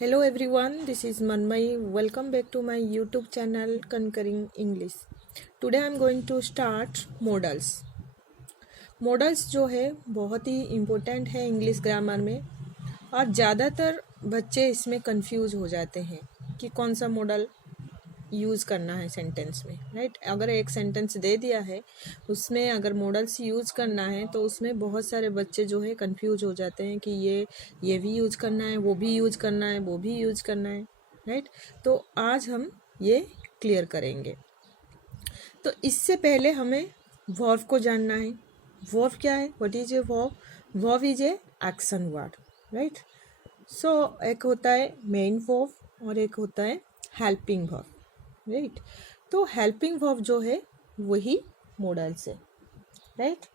Hello everyone, this is Manmay. Welcome back to my YouTube channel Conquering English. Today I am going to start modals. Models जो है बहुत ही important है English grammar में और ज़्यादातर बच्चे इसमें कंफ्यूज हो जाते हैं कि कौन सा मॉडल यूज़ करना है सेंटेंस में, राइट। अगर एक सेंटेंस दे दिया है उसमें अगर मॉडल्स यूज़ करना है तो उसमें बहुत सारे बच्चे जो है कंफ्यूज हो जाते हैं कि ये भी यूज़ करना है, वो भी यूज़ करना है, वो भी यूज़ करना है, राइट। तो आज हम ये क्लियर करेंगे। तो इससे पहले हमें वर्ब को जानना है। वर्ब क्या है? What is a verb? Verb is a action word, right. So एक होता है मेन वर्ब और एक होता है हेल्पिंग वर्ब, राइट। तो हेल्पिंग वर्ब जो है वही मॉडल्स है, right.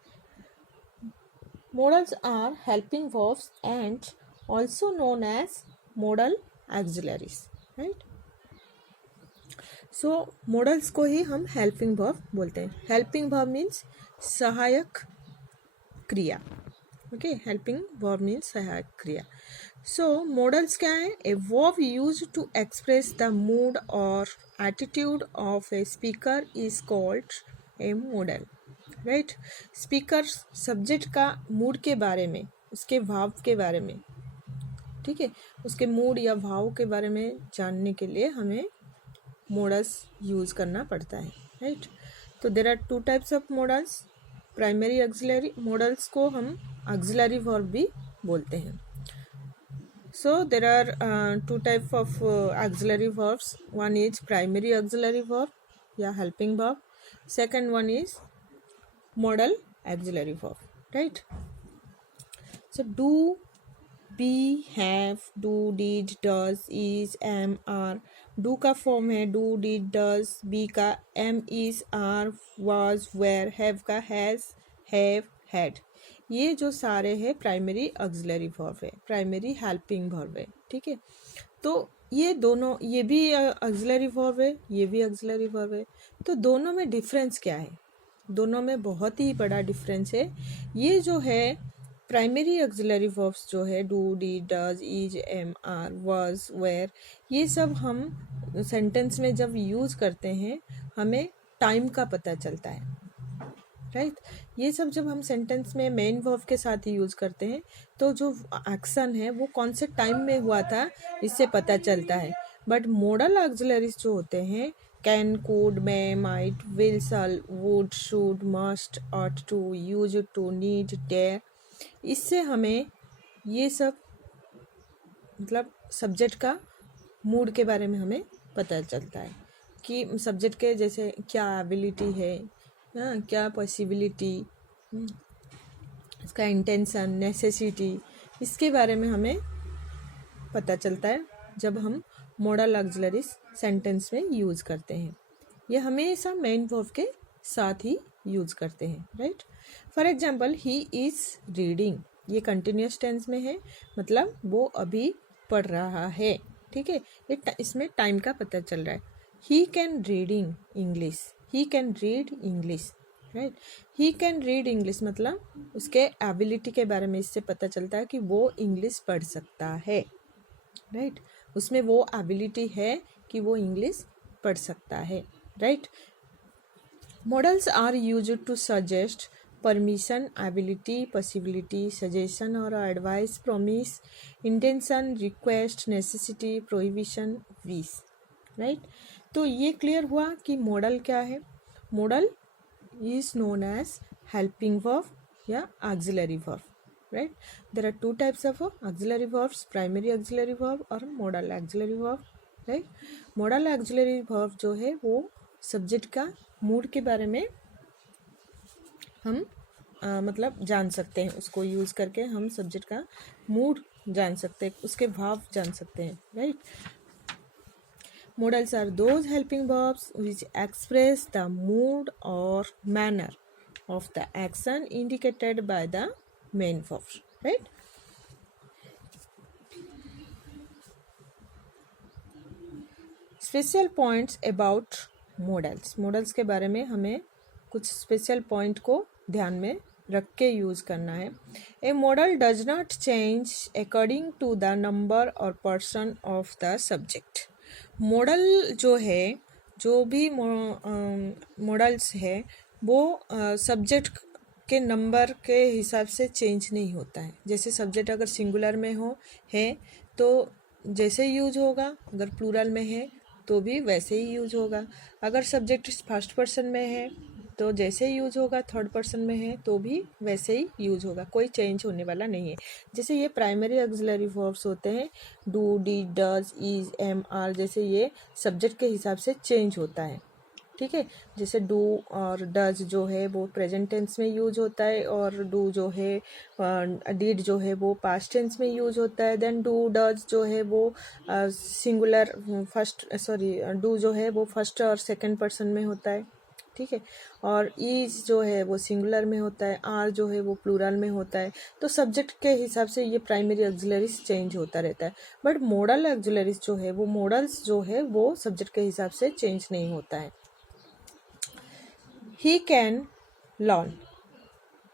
Modals are helping verbs and also known as modal auxiliaries, right. So modals को ही हम हेल्पिंग वर्ब बोलते हैं। हेल्पिंग वर्ब मीन्स सहायक क्रिया, ओके। हेल्पिंग वर्ब मीन्स सहायक क्रिया। सो मॉडल्स क्या है? A verb use to express the mood और attitude of a speaker is called a modal, right. Speaker subject का मूड के बारे में, उसके भाव के बारे में, ठीक है, उसके मूड या भाव के बारे में जानने के लिए हमें मॉडल्स यूज़ करना पड़ता है, राइट। तो there are two types of modals, primary auxiliary. Modals को हम ऑक्सिलरी वर्ब भी बोलते हैं। So there are two type of auxiliary verbs. One is primary auxiliary verb या helping verb, second one is modal auxiliary verb, right. So do, be, have, do, did, does, is, am, are. Do का form है do, did, does. Be का am, is, are, was, were. Have का has, have, had. ये जो सारे हैं primary auxiliary verb है, primary helping verb है, ठीक है। तो ये दोनों, ये भी ऑक्सिलरी वर्ब है, ये भी ऑक्सिलरी वर्ब है। तो दोनों में डिफरेंस क्या है? दोनों में बहुत ही बड़ा डिफरेंस है। ये जो है प्राइमरी ऑक्सिलरी वर्ब्स जो है do, did, does, is, am, are, was, were, ये सब हम सेंटेंस में जब यूज़ करते हैं हमें टाइम का पता चलता है, राइट। ये सब जब हम सेंटेंस में मेन वर्ब के साथ यूज़ करते हैं तो जो एक्शन है वो कौन से टाइम में हुआ था इससे पता चलता है। बट मॉडल ऑक्सिलरीज जो होते हैं can, could, may, might, will, shall, would, should, must, ought to, use to, need, dare, इससे हमें ये सब मतलब सब्जेक्ट का मूड के बारे में हमें पता चलता है कि सब्जेक्ट के जैसे क्या एबिलिटी है, हाँ, क्या पॉसिबिलिटी, इसका इंटेंशन, नेसेसिटी, इसके बारे में हमें पता चलता है जब हम मॉडल ऑक्सिलरीज सेंटेंस में यूज़ करते हैं। ये हमेशा मेन वर्ब के साथ ही यूज़ करते हैं, right. For example he is reading, ये कंटिन्यूस टेंस में है, मतलब वो अभी पढ़ रहा है, ठीक है। इसमें टाइम का पता चल रहा है। He can reading English, he can read English, right. He can read English मतलब उसके एबिलिटी के बारे में इससे पता चलता है कि वो इंग्लिश पढ़ सकता है, राइट। उसमें वो एबिलिटी है कि वो इंग्लिश पढ़ सकता है, right. Modals are used to suggest permission, ability, possibility, suggestion और advice, promise, intention, request, necessity, prohibition, wish, right. तो ये क्लियर हुआ कि मॉडल क्या है। Modal is known as helping verb या auxiliary verb, right. There are two types of auxiliary verbs, primary auxiliary verb और modal auxiliary verb, right. modal auxiliary verb जो है वो सब्जेक्ट का मूड के बारे में हम मतलब जान सकते हैं, उसको यूज़ करके हम सब्जेक्ट का मूड जान सकते हैं, उसके भाव जान सकते हैं, right. Modals are those helping verbs which express the mood or manner of the action indicated by the main verb, right. Special points about modals. modals के बारे में हमें कुछ स्पेशल पॉइंट को ध्यान में रख के यूज़ करना है। A modal does not change according to the number और person of the subject. Modal जो है, जो भी मॉडल्स है वो सब्जेक्ट के नंबर के हिसाब से चेंज नहीं होता है। जैसे सब्जेक्ट अगर सिंगुलर में हो है तो जैसे यूज होगा, अगर प्लूरल में है तो भी वैसे ही यूज होगा। अगर सब्जेक्ट फर्स्ट पर्सन में है तो जैसे यूज होगा, थर्ड पर्सन में है तो भी वैसे ही यूज होगा, कोई चेंज होने वाला नहीं है। जैसे ये प्राइमरी ऑक्सिलरी वर्ब्स होते हैं, do, did, does, is, am, are, जैसे ये सब्जेक्ट के हिसाब से चेंज होता है। ठीक है, जैसे डू और डज जो है वो प्रेजेंट टेंस में यूज होता है, और डू जो है, डिड जो है वो पास्ट टेंस में यूज होता है। देन डू डज जो है वो सिंगुलर डू जो है वो फर्स्ट और सेकंड पर्सन में होता है। ठीक है, और इज जो है वो सिंगुलर में होता है, आर जो है वो प्लूरल में होता है। तो सब्जेक्ट के हिसाब से ये प्राइमरी ऑक्सिलरीज चेंज होता रहता है। बट मॉडल ऑक्सिलरीज जो है वो मॉडल्स जो है वो सब्जेक्ट के हिसाब से चेंज नहीं होता है। ही कैन लर्न,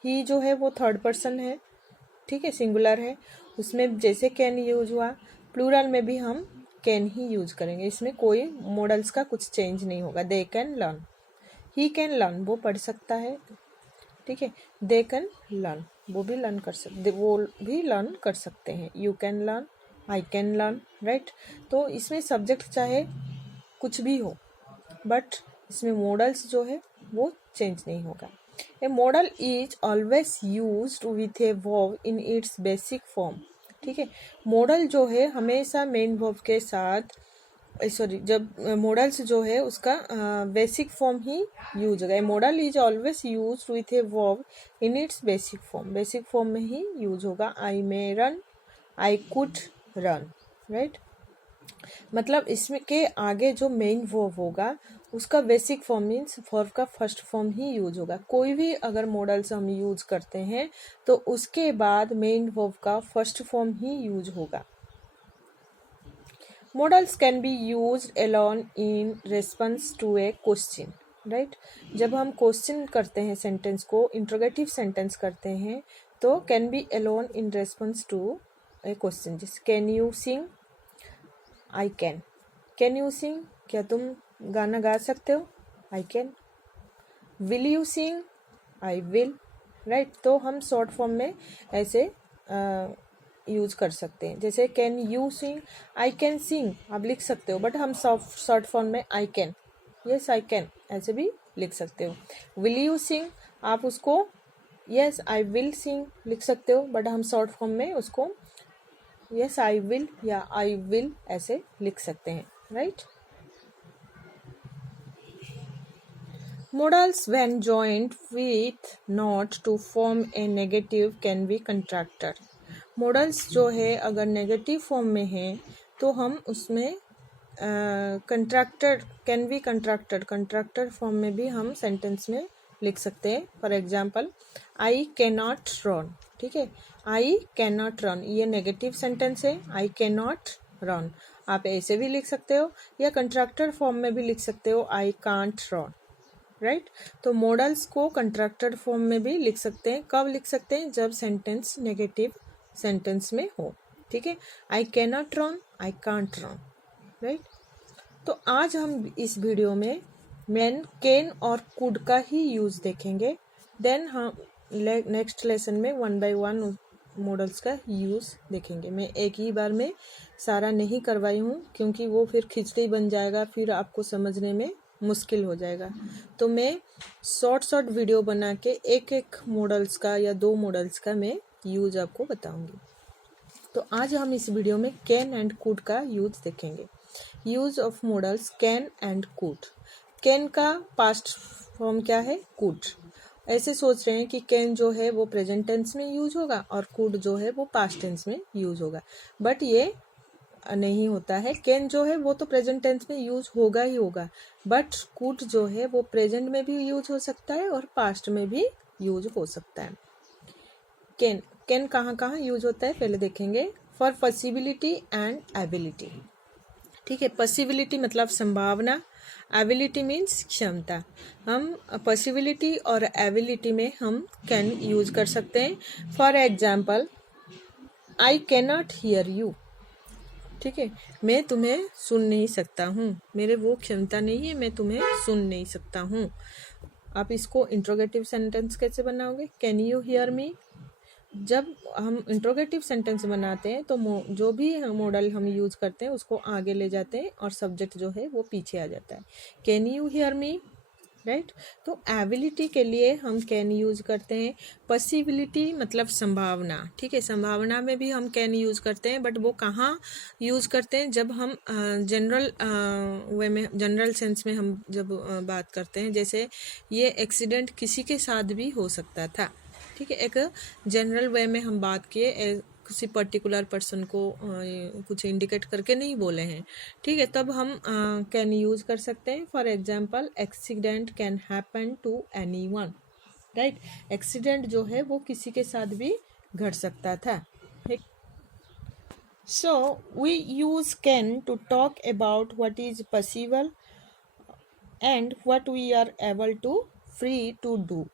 ही जो है वो थर्ड पर्सन है, ठीक है, सिंगुलर है, उसमें जैसे कैन यूज हुआ, प्लूरल में भी हम कैन ही यूज करेंगे, इसमें कोई मॉडल्स का कुछ चेंज नहीं होगा। They can learn, he can learn, वो पढ़ सकता है, ठीक है। दे कैन लर्न, वो भी लर्न कर सकते, वो भी लर्न कर सकते हैं। You can learn, I can learn, right. तो इसमें सब्जेक्ट चाहे कुछ भी हो, बट इसमें मॉडल्स जो है वो चेंज नहीं होगा। A modal is always used with a verb in its basic form, ठीक है। मॉडल जो है हमेशा मेन वर्ब के साथ, जब मॉडल्स जो है उसका बेसिक फॉर्म ही यूज होगा। A modal is always used with a verb in its basic form, basic form में ही यूज होगा। I may run, I could run, right. मतलब इसमें के आगे जो मेन वर्ब होगा उसका बेसिक फॉर्म मीन्स वर्ब का फर्स्ट फॉर्म ही यूज होगा। कोई भी अगर मॉडल्स हम यूज करते हैं तो उसके बाद मेन वर्ब का फर्स्ट फॉर्म ही यूज होगा। Models can be used alone in response to a question, right. जब हम क्वेश्चन करते हैं, सेंटेंस को इंट्रोगेटिव सेंटेंस करते हैं तो can be alone in response to a question. जैसे can you sing, I can. Can you sing, क्या तुम गाना गा सकते हो, I can. Will you sing, I will, right. तो हम शॉर्ट फॉर्म में ऐसे यूज कर सकते हैं। जैसे can you sing, I can sing आप लिख सकते हो, बट हम शॉर्ट फॉर्म में I can, yes I can ऐसे भी लिख सकते हो। विल यू सिंग आप उसको यस आई विल सिंग लिख सकते हो, बट हम शॉर्ट फॉर्म में उसको यस आई विल या आई विल ऐसे लिख सकते हैं, right. Modals when joined with not to form a negative can be contracted. Modals जो है अगर नेगेटिव फॉर्म में है तो हम उसमें contracted can be contracted form में भी हम सेंटेंस में लिख सकते हैं। For example I can not run, ठीक है, आई कैन नॉट रन ये नेगेटिव सेंटेंस है, आई कैन नॉट रन आप ऐसे भी लिख सकते हो, या कंट्रैक्टेड फॉर्म में भी लिख सकते हो आई कांट रन, राइट। तो मॉडल्स को कंट्रैक्टेड फॉर्म में भी लिख सकते हैं। कब लिख सकते हैं, जब सेंटेंस नेगेटिव सेंटेंस में हो, ठीक है। I can not run, I can't run, right. तो आज हम इस वीडियो में मैन, कैन और कुड का ही यूज देखेंगे। देन हम नेक्स्ट लेसन में 1 by 1 मॉडल्स का यूज देखेंगे। मैं एक ही बार में सारा नहीं करवाई हूँ क्योंकि वो फिर खिचड़ी बन जाएगा, फिर आपको समझने में मुश्किल हो जाएगा। तो मैं शॉर्ट वीडियो बना के एक एक मॉडल्स का या 2 मॉडल्स का मैं यूज आपको बताऊंगी। तो आज हम इस वीडियो में कैन एंड कुड का यूज देखेंगे। Use of models can and could. Can का पास्ट फॉर्म क्या है, कुड। ऐसे सोच रहे हैं कि कैन जो है वो प्रेजेंट टेंस में यूज होगा और कुड जो है वो पास्ट टेंस में यूज होगा, बट ये नहीं होता है। कैन जो है वो तो प्रेजेंट टेंस में यूज होगा ही होगा, बट कुड जो है वो प्रेजेंट में भी यूज हो सकता है और पास्ट में भी यूज हो सकता है। कैन कैन कहाँ कहाँ यूज होता है पहले देखेंगे। फॉर पॉसिबिलिटी एंड एबिलिटी, ठीक है। पॉसिबिलिटी मतलब संभावना, एबिलिटी मीन्स क्षमता। हम पॉसिबिलिटी और एबिलिटी में हम कैन यूज कर सकते हैं। For example, I can not here you. ठीक है, मैं तुम्हें सुन नहीं सकता हूँ, मेरे वो क्षमता नहीं है, मैं तुम्हें सुन नहीं सकता हूँ। आप इसको इंट्रोगेटिव सेंटेंस कैसे बनाओगे? Can you hear me. जब हम इंट्रोगेटिव सेंटेंस बनाते हैं तो जो भी मॉडल हम यूज करते हैं उसको आगे ले जाते हैं और सब्जेक्ट जो है वो पीछे आ जाता है। Can you hear me, right. तो एबिलिटी के लिए हम कैन यूज करते हैं। पॉसिबिलिटी मतलब संभावना। ठीक है, संभावना में भी हम कैन यूज करते हैं, बट वो कहाँ यूज करते हैं? जब हम जनरल वे में, जनरल सेंस में हम जब बात करते हैं, जैसे ये एक्सीडेंट किसी के साथ भी हो सकता था। ठीक है, एक जनरल वे में हम बात किए, किसी पर्टिकुलर पर्सन को कुछ इंडिकेट करके नहीं बोले हैं। ठीक है, तब हम कैन यूज कर सकते हैं। For example, accident can happen to anyone, right. Accident जो है वो किसी के साथ भी घट सकता था। ठीक, so we use can to talk about what is possible and what we are able to free to do,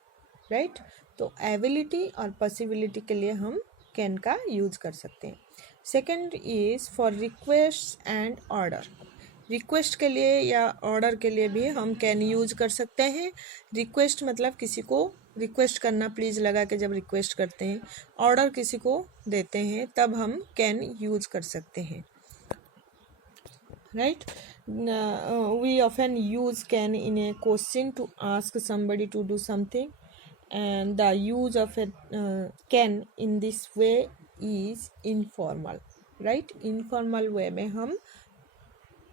right. तो एबिलिटी और पॉसिबिलिटी के लिए हम कैन का यूज कर सकते हैं। Second is for request and order. Request के लिए या ऑर्डर के लिए भी हम कैन यूज कर सकते हैं। रिक्वेस्ट मतलब किसी को रिक्वेस्ट करना, प्लीज लगा के जब रिक्वेस्ट करते हैं। ऑर्डर किसी को देते हैं तब हम कैन यूज कर सकते हैं, right. We often use can in a question to ask somebody to do something, and the use of a can in this way is informal, right। informal way में हम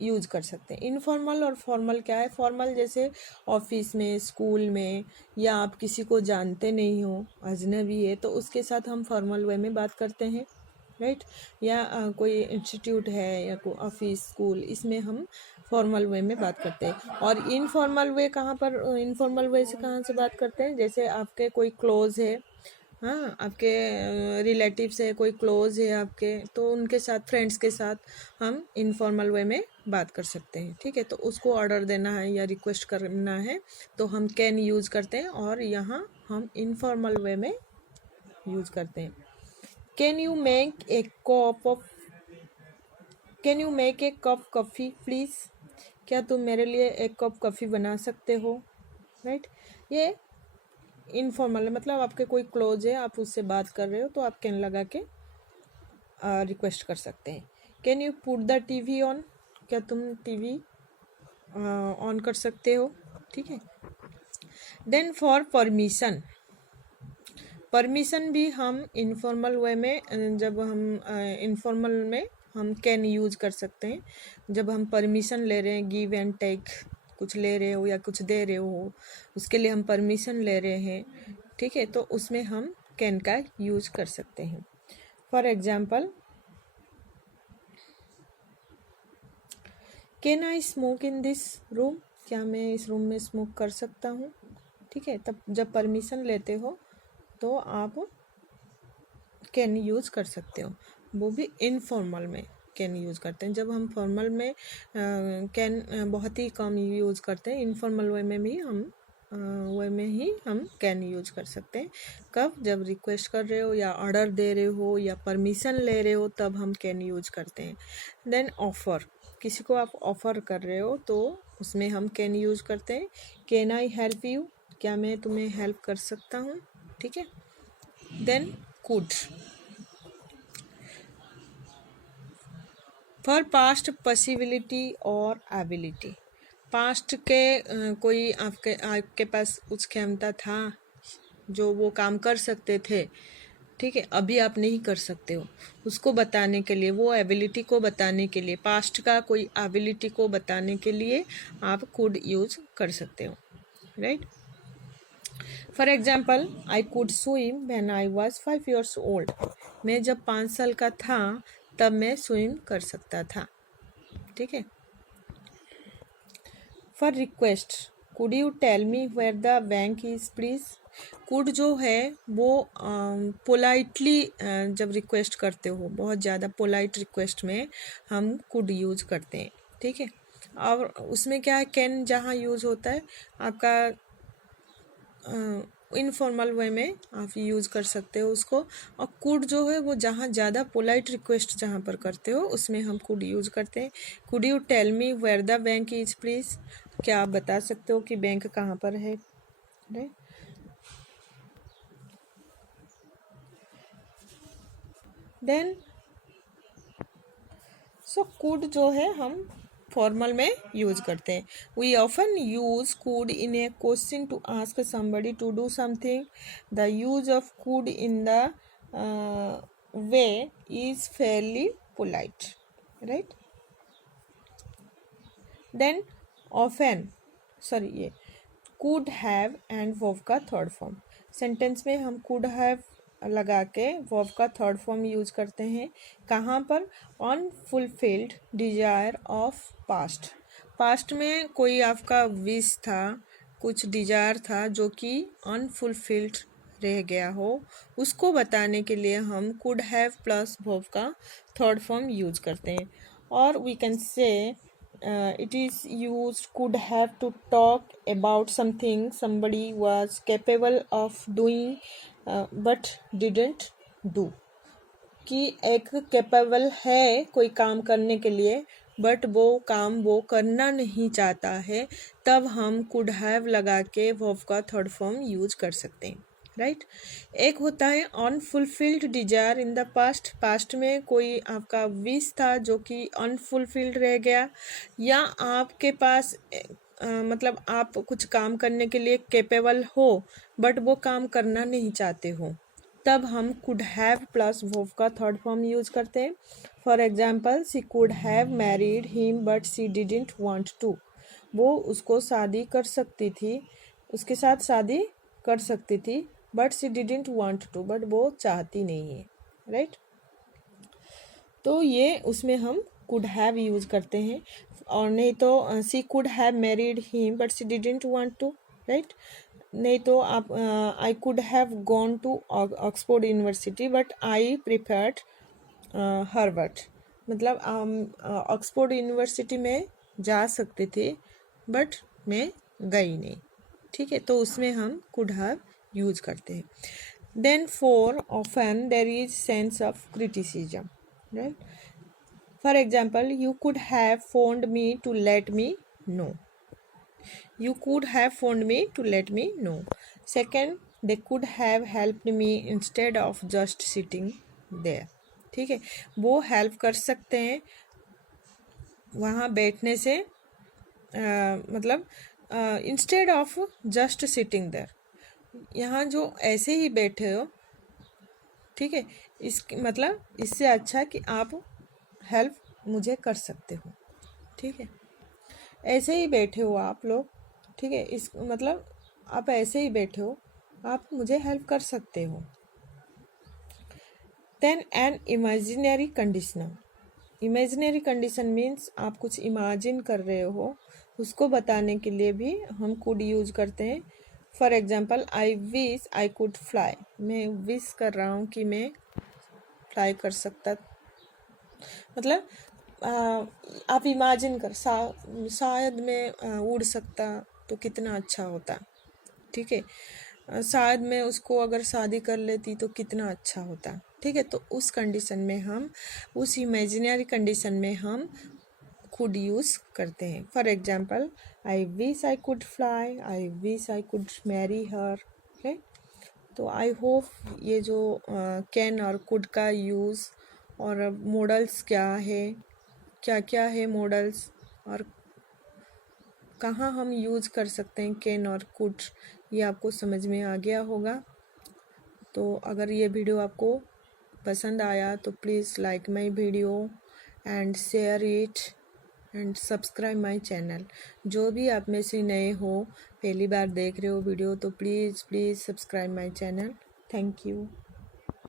यूज कर सकते हैं। Informal और formal क्या है? Formal जैसे office में, स्कूल में, या आप किसी को जानते नहीं हो, अजनबी है, तो उसके साथ हम फॉर्मल वे में बात करते हैं, राइट। या कोई इंस्टीट्यूट है या कोई ऑफिस, स्कूल, इसमें हम फॉर्मल वे में बात करते हैं। और इनफॉर्मल वे कहाँ पर, इनफॉर्मल वे से कहाँ से बात करते हैं? जैसे आपके कोई क्लोज है, हाँ, आपके रिलेटिव्स है, कोई क्लोज है आपके, तो उनके साथ, फ्रेंड्स के साथ हम इनफॉर्मल वे में बात कर सकते हैं। ठीक है, तो उसको ऑर्डर देना है या रिक्वेस्ट करना है तो हम कैन यूज करते हैं, और यहाँ हम इनफॉर्मल वे में यूज करते हैं। Can you make a cup of, can you make a cup coffee please. क्या तुम मेरे लिए एक कप कॉफ़ी बना सकते हो, राइट। ये इनफॉर्मल है, मतलब आपके कोई क्लोज है, आप उससे बात कर रहे हो तो आप कैन लगा के रिक्वेस्ट कर सकते हैं। Can you put the TV on. क्या तुम टीवी ऑन कर सकते हो, ठीक है। देन फॉर परमिशन, परमिशन भी हम इनफॉर्मल वे में, जब हम इनफॉर्मल में हम कैन यूज कर सकते हैं। जब हम परमिशन ले रहे हैं, गिव एंड टेक, कुछ ले रहे हो या कुछ दे रहे हो, उसके लिए हम परमिशन ले रहे हैं, ठीक है, तो उसमें हम कैन का यूज कर सकते हैं। For example, can I smoke in this room. क्या मैं इस रूम में स्मोक कर सकता हूँ, ठीक है। तब जब परमिशन लेते हो तो आप कैन यूज कर सकते हो, वो भी इनफॉर्मल में कैन यूज करते हैं। जब हम फॉर्मल में कैन बहुत ही कम यूज करते हैं, इनफॉर्मल वे में भी हम वे में ही हम कैन यूज कर सकते हैं। कब? जब रिक्वेस्ट कर रहे हो या ऑर्डर दे रहे हो या परमिशन ले रहे हो, तब हम कैन यूज करते हैं। देन ऑफर, किसी को आप ऑफर कर रहे हो तो उसमें हम कैन यूज करते हैं। कैन आई हेल्प यू, क्या मैं तुम्हें हेल्प कर सकता हूँ, ठीक है। Then could, for past possibility और एबिलिटी। पास्ट के कोई आपके पास कुछ क्षमता था जो वो काम कर सकते थे, ठीक है, अभी आप नहीं कर सकते हो, उसको बताने के लिए, वो एबिलिटी को बताने के लिए, पास्ट का कोई एबिलिटी को बताने के लिए आप कुड यूज कर सकते हो, right. For example, I could swim when I was 5 years old. मैं जब 5 साल का था तब मैं स्विम कर सकता था, ठीक है। For request, could you tell me where the bank is please. Could जो है वो पोलाइटली जब रिक्वेस्ट करते हो, बहुत ज़्यादा पोलाइट रिक्वेस्ट में हम कुड यूज करते हैं, ठीक है। और उसमें क्या है, कैन जहाँ यूज़ होता है आपका इनफॉर्मल वे में आप यूज़ कर सकते हो उसको। और कुड जो है वो जहाँ ज़्यादा पोलाइट रिक्वेस्ट जहाँ पर करते हो उसमें हम कुड यूज़ करते हैं। Could you tell me where the bank is please, क्या आप बता सकते हो कि बैंक कहाँ पर है, राइट। देन सो कुड जो है हम फॉर्मल में यूज करते हैं। We often use could in a question to ask somebody to do something. The use of could in the way is fairly polite, right. Then often, sorry ये could have and verb का third form. Sentence में हम could have लगा के verb का third form use करते हैं। कहाँ पर, unfulfilled desire of past. Past में कोई आपका विश था, कुछ डिजायर था जो कि अनफुलफिल्ड रह गया हो, उसको बताने के लिए हम कुड हैव प्लस वर्ब का थर्ड फॉर्म यूज करते हैं। और we can say it is used could have to talk about something somebody was capable of doing but didn't do। कि एक कैपेबल है कोई काम करने के लिए बट वो काम वो करना नहीं चाहता है, तब हम कुड हैव लगा के वर्ब का थर्ड फॉर्म यूज कर सकते हैं, राइट। एक होता है unfulfilled Dzire in the past. Past में कोई आपका विश था जो कि अनफुलफिल्ड रह गया, या आपके पास मतलब आप कुछ काम करने के लिए कैपेबल हो बट वो काम करना नहीं चाहते हो, तब हम कुड हैव प्लस वर्ब का थर्ड फॉर्म यूज करते हैं। For example, she could have married him but she didn't want to. वो उसको शादी कर सकती थी, उसके साथ शादी कर सकती थी but she didn't want to, but वो चाहती नहीं है, राइट। तो ये उसमें हम कुड हैव यूज करते हैं। और नहीं तो she could have married him but she didn't want to, right. नहीं तो आप I could have gone to Oxford University but I preferred Harvard. मतलब ऑक्सफोर्ड यूनिवर्सिटी में जा सकती थी बट मैं गई नहीं, ठीक है। तो उसमें हम कुड हैव यूज करते हैं। Then for often there is sense of criticism, right. For example, you could have phoned me to let me know. You could have phoned me to let me know. Second, they could have helped me instead of just sitting there। ठीक है, वो help कर सकते हैं वहाँ बैठने से, मतलब instead of just sitting there, यहाँ जो ऐसे ही बैठे हो, ठीक है, इस मतलब इससे अच्छा कि आप हेल्प मुझे कर सकते हो, ठीक है। ऐसे ही बैठे हो आप लोग, ठीक है, इस मतलब आप ऐसे ही बैठे हो, आप मुझे हेल्प कर सकते हो। Then an imaginary conditioner. Imaginary condition means आप कुछ इमेजिन कर रहे हो, उसको बताने के लिए भी हम कुड यूज करते हैं। For example, I wish I could fly. मैं विश कर रहा हूँ कि मैं फ्लाई कर सकता, मतलब आप इमेजिन कर शायद मैं उड़ सकता तो कितना अच्छा होता, ठीक है। शायद मैं उसको अगर शादी कर लेती तो कितना अच्छा होता, ठीक है। तो उस कंडीशन में हम, उस इमेजिनरी कंडीशन में हम कुड यूज करते हैं। For example, I wish I could fly, I wish I could marry her, right. तो आई होप ये जो कैन और कुड का यूज़ और मॉडल्स क्या है, क्या क्या है मॉडल्स, और कहाँ हम यूज़ कर सकते हैं कैन और कुड, ये आपको समझ में आ गया होगा। तो अगर ये वीडियो आपको पसंद आया तो please like my video and share it and subscribe my channel. जो भी आप में से नए हो, पहली बार देख रहे हो वीडियो, तो please subscribe my channel. Thank you.